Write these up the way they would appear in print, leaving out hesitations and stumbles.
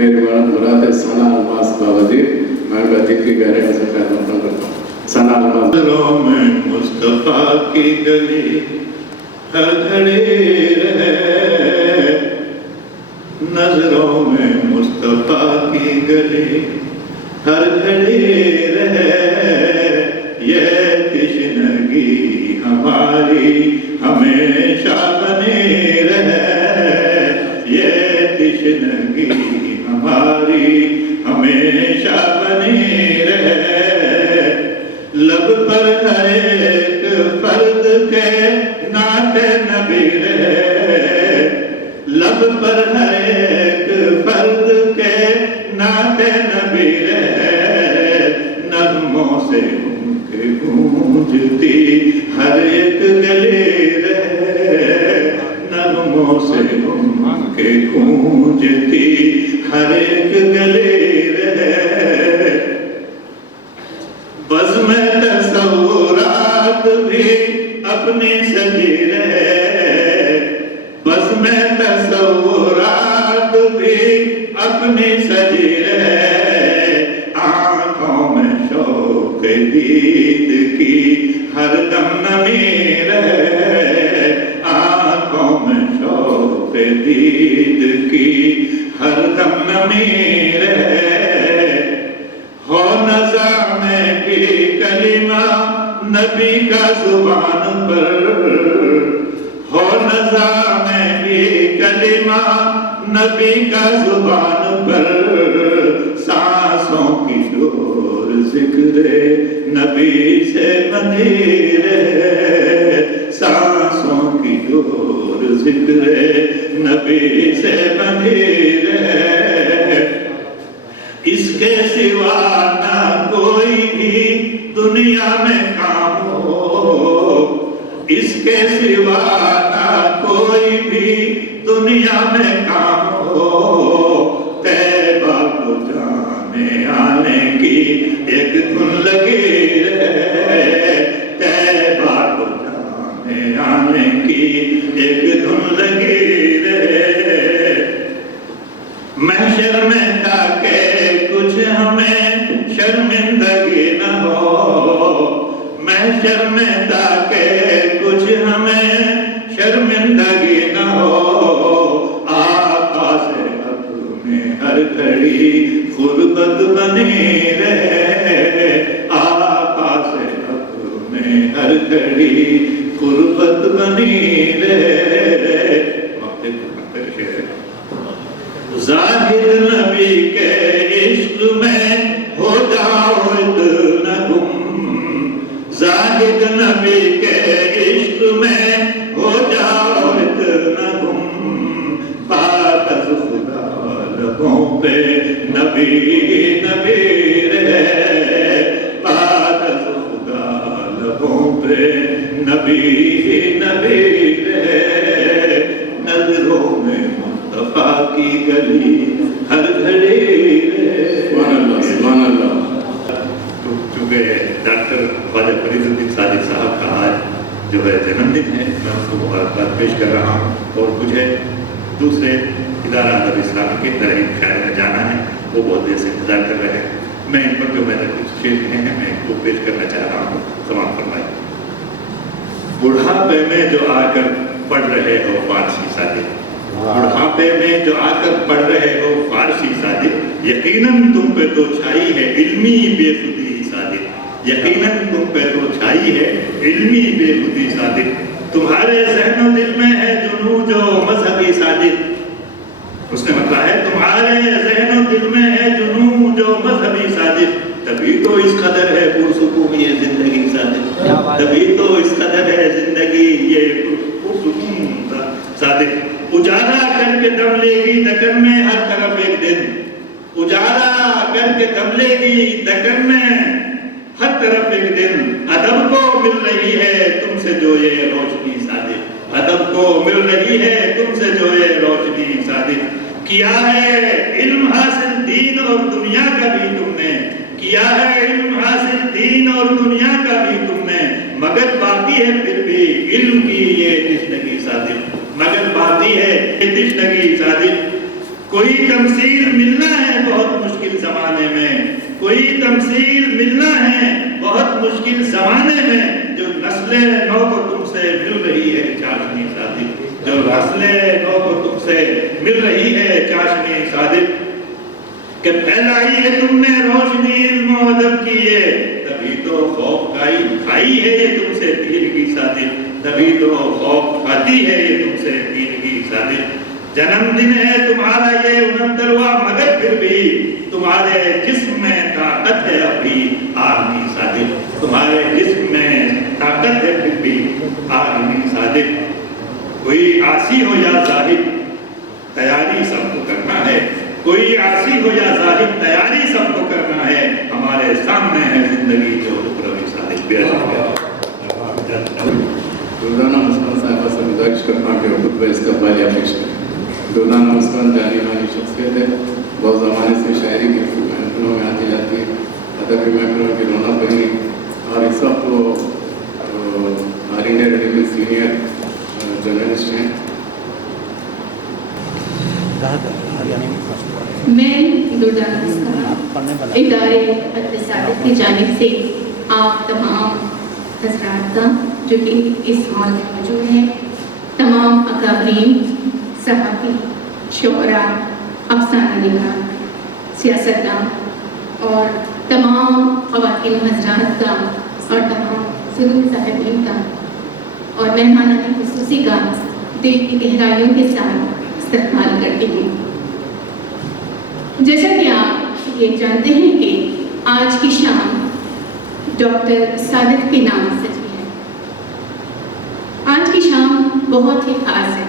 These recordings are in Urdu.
میری مراد ہے ثنا الماس باوزیر. میں ان کا دل کی گہرائیوں سے خیر مقدم کرتا ہوں. ثنا الماس. نظروں میں مصطفیٰ کی گلی ہر گھڑی رہے، نظروں میں مصطفیٰ کی گلی ہر گھڑی رہے، یہ تشنگی ہماری ہمیشہ بنی رہے، یہ تشنگی ہماری ہمیشہ بنی رہے، لب پر ہر ایک فرد کے نعت نبی رہے، لب پر ہر ایک فرد کے نعت نبی رہے، نغموں سے ان کے گونجتی ہر ایک گلی رہے، نغموں سے ان کے گونجتی ہر ایک گلی رہے، بزم تصورات بھی اپنی سجی رہے، بزم تصورات بھی اپنی سجی رہے، آنکھوں میں شوق دید کی ہر دم نمی رہے، آنکھوں میں شوق دید کی ہر دم نمی رہے، ہو نظام کی کلمہ نبی کا زبان پر، ہو نظام کی کلمہ نبی کا زبان پر، سانسوں کی ڈور ذکر نبی سے بندھی رہے، سانسوں کی ڈور ذکر نبی سے بندھی رہے، اس کے سوا نہ کوئی بھی دنیا میں کام ہو، اس کے سوا نہ کوئی بھی دنیا میں کام ہو، طیبہ کو جانے آنے کی ایک دھن لگی رہے، طیبہ کو جانے آنے کی ایک دھن لگی رہے، محشر میں تاکہ کچھ ہمیں شرمندگی نہ ہو، محشر میں تاکہ کچھ ہمیں شرمندگی نہ ہو، آقا سے اپنے ہر گھڑی غربت بنی رہے، آقا سے اپنے ہر گھڑی غربت بنی رہے، زاہد نبی کے عشق میں ہو جاؤ اتنا گم، زاہد نبی کے عشق میں ہو جاؤ اتنا گم، پاک از خدا لبوں پہ نبی نبی رہے، پاک از خدا لبوں پہ نبی نبی رہے، نظروں میں مصطفیٰ کی گلی ہر گھڑی رہے۔ سبحان اللہ سبحان اللہ۔ چونکہ ڈاکٹر خواجہ فرید الدین صادق صاحب کا آج جو ہے جنم دن ہے، میں اس کو مبارکباد پیش کر رہا ہوں، اور مجھے دوسرے ادارہ ادب اسلامی کے ترغیب خیر میں جانا ہے، وہ بہت دیر سے انتظار کر رہے ہیں، میں ان پر جو میں نے کچھ شعر لکھے ہیں میں ان کو پیش کرنا چاہ رہا ہوں، سماعت فرمائیں۔ بڑھاپے میں جو آ کر پڑھ رہے ہو فارسی صادق، بڑھاپے میں جو آ کر پڑھ رہے ہو فارسی صادق، یقیناً تم پہ تو چھائی ہے علمی بے خودی صادق، یقیناً تم پہ تو چھائی ہے علمی بے خودی صادق، تمہارے ذہن و دل میں ہے جنوں جو مذہبی صادق، اس نے مطلب ہے تمہارے ذہن و دل میں ہے جنوں جو مذہبی صادق، تبھی تو اس قدر ہے پرسکون یہ زندگی صادق، تبھی تو اس قدر ہے زندگی یہ پرسکون صادق، اجالا کر کے دم لے گی دکن میں ہر طرف ایک دن، اجالا کر کے دم لے گی دکن میں ہر طرف ایک دن، ادب کو مل رہی ہے تم سے جو یہ روشنی صادق، ادب کو مل رہی ہے تم سے جو یہ روشنی صادق، کیا ہے علم حاصل دین اور دنیا کا بھی تم نے، کیا ہے علم حاصل دین اور دنیا کا بھی تم نے، مگر باقی ہے پھر بھی علم کی یہ تشنگی صادق، مگر باقی ہے یہ تشنگی صادق، کوئی تمثیل ملنا ہے بہت مشکل زمانے میں، کوئی تمثیل ملنا ہے بہت مشکل زمانے میں، جو نسل نو کو تم سے مل رہی ہے چاشنی صادق، جو نسل نو کو تم سے مل رہی ہے چاشنی صادق، کہ پھیلائی ہے تم نے روشنی علم و ادب کی ہے، تبھی تو خوف کھائی ہے یہ تم سے تیرگی صادق، تبھی تو خوف کھاتی ہے یہ تم سے تیرگی صادق۔ جنم دن ہے تمہارا یہ 69واں، مگر پھر بھی تمہارے جسم میں طاقت ہے ابھی آرمی صادق، تمہارے جسم میں طاقت ہے پھر بھی آرمی صادق۔ کوئی عاصی ہو یا زاہد تیاری سب کو کرنا ہے، کوئی عاصی ہو یا زاہد تیاری سب کو کرنا ہے، ہمارے سامنے ہے زندگی جو اخروی صادق۔ روزانہ مسلمان صاحبہ سے گزارش کرتا ہوں کہ وہ خطبہ استقبالیہ پیش کریں۔ روزانہ مسلمان جانی مانی شخصیت ہے، بہت زمانے سے شاعری کی محفلوں میں آتی جاتی ہے، ادبی محفلوں کی رونق بنی، اور اس وقت وہ آل انڈیا ریڈیو میں سینئر جرنلسٹ ہیں۔ میں روزانہ مسلمان ادارے اقتصادیت کی جانب سے آپ تمام حضرات کا جو کہ اس ہال میں موجود ہیں، تمام اکابرین، صحافی، شعراء، افسانہ نگار، سیاستدان اور تمام خواتین حضرات کا اور تمام سرور صاحبین کا اور مہمانان خصوصی کا دل کی گہرائیوں کے ساتھ استقبال کرتی ہوں۔ جیسا کہ آپ یہ جانتے ہیں کہ آج کی شام ڈاکٹر صادق کے نام سے ہے۔ آج کی شام بہت ہی خاص ہے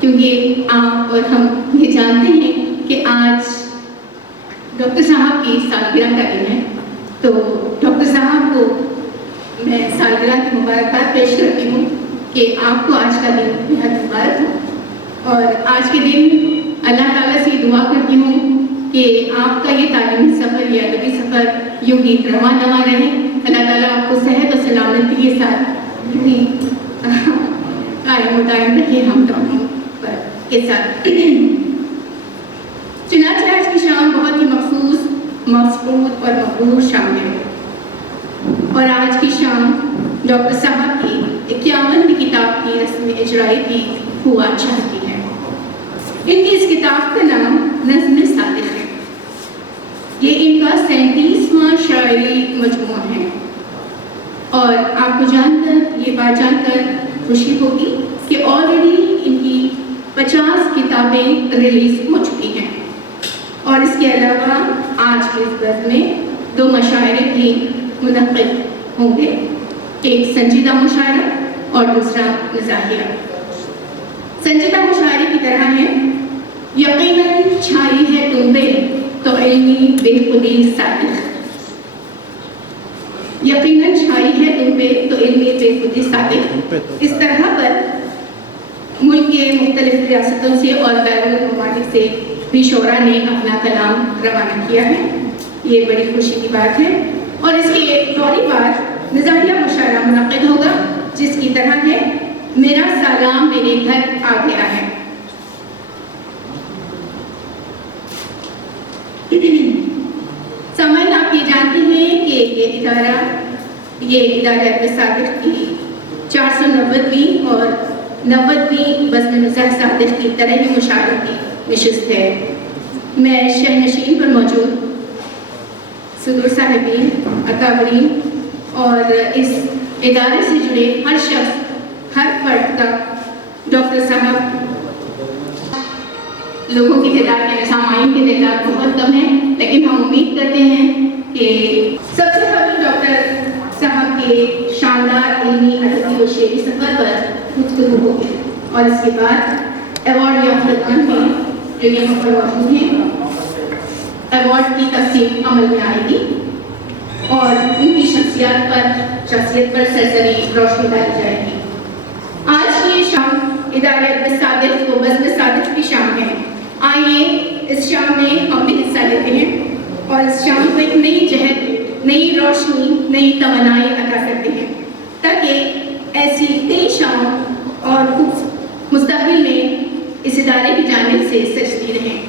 کیونکہ آپ اور ہم یہ جانتے ہیں کہ آج ڈاکٹر صاحب کی سالگرہ کا دن ہے، تو ڈاکٹر صاحب کو میں سالگرہ کی مبارکباد پیش کرتی ہوں کہ آپ کو آج کا دن بہت مبارک ہو، اور آج کے دن اللہ تعالیٰ سے دعا کرتی ہوں کہ آپ کا یہ تعلیمی سفر، یہ ادبی سفر یوں ہی رواں دواں رہے، اللہ تعالیٰ آپ کو صحت و سلامتی کے ساتھ یوں ہی قائم و دائم رکھے ہم دونوں پر کے ساتھ۔ چنانچہ آج کی شام بہت ہی مخصوص، مقصود اور مقبول شام ہے، اور آج کی شام ڈاکٹر صاحب کی 51ویں کتاب کی رسم اجرائی کی ہوا چاہتی ہے۔ ان کی اس کتاب کا نام نظم صادق ہے۔ یہ ان کا 37واں شاعری مجموعہ ہے، اور آپ کو جان کر، یہ بات جان کر خوشی ہوگی کہ آلریڈی ان کی 50 کتابیں ریلیز ہو چکی ہیں، اور اس کے علاوہ آج کے اس بزم میں 2 مشاعرے بھی منعقد ہوں گے، ایک سنجیدہ مشاعرہ اور دوسرا مزاحیہ۔ سنجیدہ مشاعرے کی طرح ہے: یقیناً چھائی ہے تم پہ تو علمی بے خودی صادق، یقیناً چھائی ہے تم پہ تو علمی بے خودی صادق۔ اس طرح پر ملک کے مختلف ریاستوں سے اور بیرون ممالک سے بھی شعراء نے اپنا کلام روانہ کیا ہے، یہ بڑی خوشی کی بات ہے۔ اور اس کے فوری بعد مزاحیہ مشاعرہ منعقد ہوگا، جس کی طرح ہے: میرا سلام میرے گھر آ گیا ہے۔ سامعین، آپ یہ جانتے ہیں کہ یہ ادارہ صادق کی 490ویں اور 90ویں بزم مزاح صادق کی طرحی مشاعرے کی نشست ہے۔ میں شہنشین پر موجود صدور صاحبین، اکابرین اور اس ادارے سے جڑے ہر شخص، ہر فرد کا ڈاکٹر صاحب لوگوں کی تعداد میں، سامعین کی تعداد بہت کم ہے، لیکن ہم امید کرتے ہیں کہ سب سے پہلے ڈاکٹر صاحب کے شاندار علمی، ادبی و شعری سفر پر گفتگو ہوگی، اور اس کے بعد ایوارڈ یافتگان میں جو یہاں پر موجود ہیں، ایوارڈ کی تقسیم عمل میں آئے گی اور ان کی شخصیت پر سرسری روشنی ڈالی جائے گی۔ آج کی یہ شام ادارہ صادق و بزم صادق کی شام ہے۔ آئیے اس شام میں ہم بھی حصہ لیتے ہیں اور اس شام کو ایک نئی جہت، نئی روشنی، نئی توانائی عطا کرتے ہیں، تاکہ ایسی کئی شام اور مستقبل میں اس ادارے کی جانب اسمائل سے سجتی رہیں۔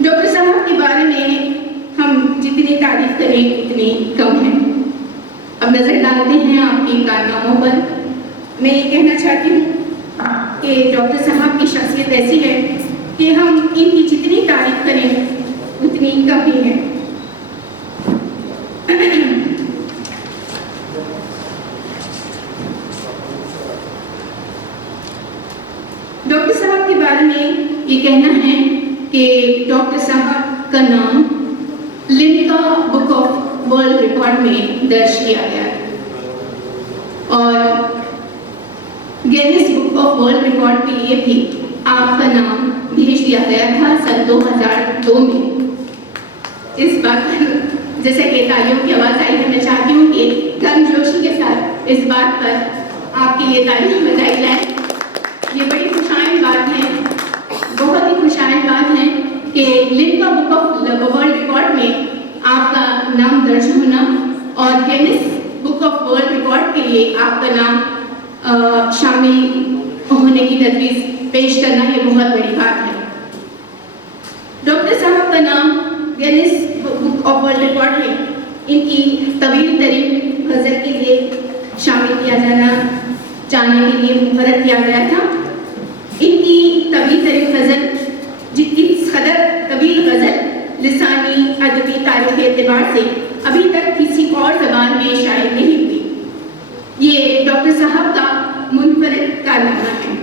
ڈاکٹر صاحب کے بارے میں ہم جتنی تعریف کریں اتنی کم ہے۔ اب نظر ڈالتے ہیں آپ کی کارناموں پر۔ میں یہ کہنا چاہتی ہوں کہ ڈاکٹر صاحب کی شخصیت ایسی ہے کہ ہم ان کی جتنی تعریف کریں اتنی کم ہی ہے۔ ڈاکٹر صاحب کے بارے میں یہ کہنا ہے کہ ڈاکٹر صاحب کا نام Limca book of world record میں درج کیا گیا ہے اور Guinness book of world record کے لیے بھی آپ کا نام بھیج دیا گیا تھا سن 2002 میں۔ اس بات پر جیسے کہ تالیوں کی آواز آئی ہے، میں چاہتی ہوں کہ گرم جوشی کے ساتھ اس بات پر آپ کے لیے تالیاں بجائی جائیں۔ یہ بڑی خوشائن بات ہے، بہت ہی خوشائن بات ہے کہ Limca book of world record میں آپ کا نام درج ہونا اور Guinness book of world record کے لیے آپ کا نام شامل ہونے کی تجویز پیش کرنا یہ بہت بڑی بات ہے۔ ڈاکٹر صاحب کا نام Guinness book of world record میں ان کی طویل ترین غزل کے لیے شامل کیا جانے کے لیے مقرر کیا گیا تھا۔ ان کی طویل ترین غزل، جن کی قدر طویل غزل لسانی ادبی تاریخ کے اعتبار سے ابھی تک کسی اور زبان میں شائع نہیں ہوئی۔ یہ ڈاکٹر صاحب کا منفرد کارنامہ ہے۔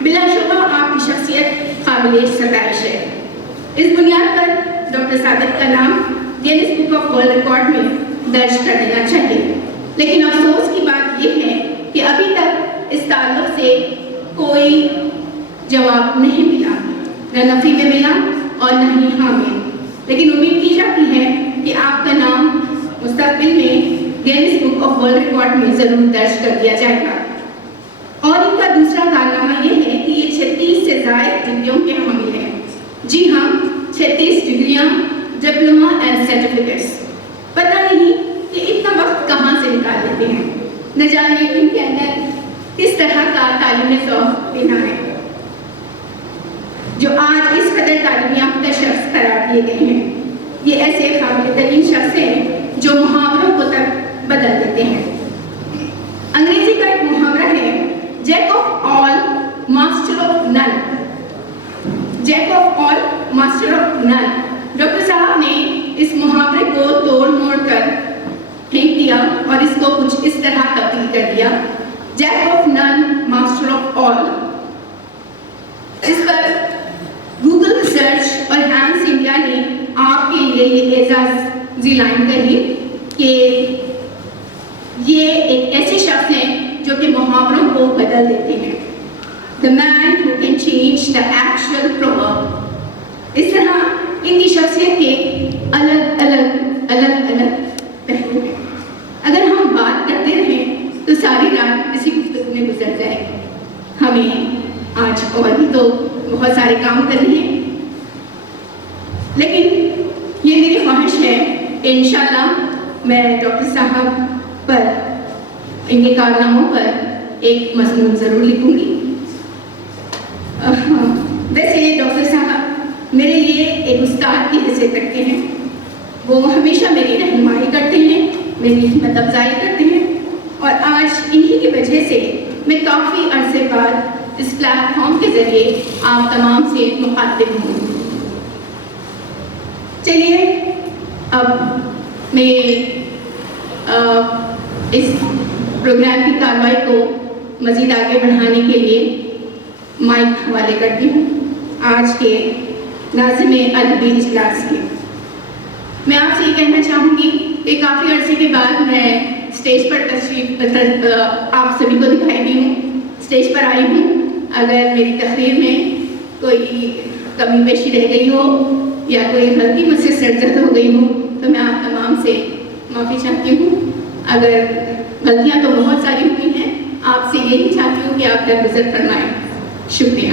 بلا شبہ آپ کی شخصیت قابل ستائش ہے۔ اس بنیاد پر ڈاکٹر صادق کا نام Guinness book of world record میں درج کر دینا چاہیے، لیکن افسوس کی بات یہ ہے کہ ابھی تک اس تعلق سے کوئی جواب نہیں ملا، نہ نفی میں ملا اور نہ ہی ہاں میں۔ لیکن امید کی جاتی ہے کہ آپ کا نام مستقبل میں Guinness book of world record میں ضرور درج کر دیا جائے گا۔ اور ان کا دوسرا کارنامہ یہ ہے کہ یہ 36 سے زائد ڈگریوں کے حامل ہیں۔ جی ہاں، 36 ڈگریاں، ڈپلوما اینڈ سرٹیفکیٹس۔ پتہ نہیں کہ اتنا وقت کہاں سے نکال لیتے ہیں، نہ جانے ان کے اندر کس طرح کا تعلیمی ذوق بنا ہے جو آج اس قدر تعلیم یافتہ شخص قرار دیے گئے ہیں۔ یہ ایسے قابل ترین شخص ہیں جو محاوروں کو تک بدل دیتے ہیں۔ انگریزی کا ایک محاورہ ہے، Jack of all master of none. Jack of all master of none. Doctor صاحب نے اس محاورے کو توڑ موڑ کر پھینک دیا اور اس کو کچھ اس طرح تبدیل کر دیا، jack of none master of all. اس پر گوگل سرچ اور ہینس انڈیا نے آپ کے لیے یہ اعزازی لائن کہی کہ یہ ایک ایسے شخص ہیں جو کہ محاوروں کو بدل دیتے ہیں۔ The man who can change the actual proverb۔ اس طرح ان کی شخصیت کے الگ الگ پہلو ہیں۔ اگر ہم بات کرتے رہیں تو ساری رات اسی گفتگو میں گزر جائے گی۔ ہمیں آج اور بھی تو بہت سارے کام کرنے ہیں، لیکن یہ میری خواہش ہے کہ انشاءاللہ میں ڈاکٹر صاحب پر، ان کے کارناموں پر ایک مضمون ضرور لکھوں گی۔ ویسے ڈاکٹر صاحب میرے لیے ایک استاد کی حیثیت رکھتے ہیں۔ وہ ہمیشہ میری رہنمائی کرتے ہیں، میری ہمت افزائی کرتے ہیں، اور آج انہی کی وجہ سے میں کافی عرصے بعد اس پلیٹ فارم کے ذریعے آپ تمام سے مخاطب ہوں۔ چلیے اب میں اس پروگرام کی کارروائی کو مزید آگے بڑھانے کے لیے مائک حوالے کرتی ہوں آج کے ناظم ادبی اجلاس کے۔ میں آپ سے یہ کہنا چاہوں گی کہ کافی عرصے کے بعد میں اسٹیج پر تشریف آپ سبھی کو دکھائی دی ہوں، اسٹیج پر آئی ہوں۔ اگر میری تقریر میں کوئی کمی بیشی رہ گئی ہو یا کوئی غلطی مجھ سے سرزد ہو گئی ہو تو میں آپ تمام سے معافی چاہتی ہوں۔ اگر غلطیاں تو بہت ساری ہوئی ہیں، آپ سے یہی چاہتی ہوں کہ آپ درگزر فرمائیں۔ شکریہ۔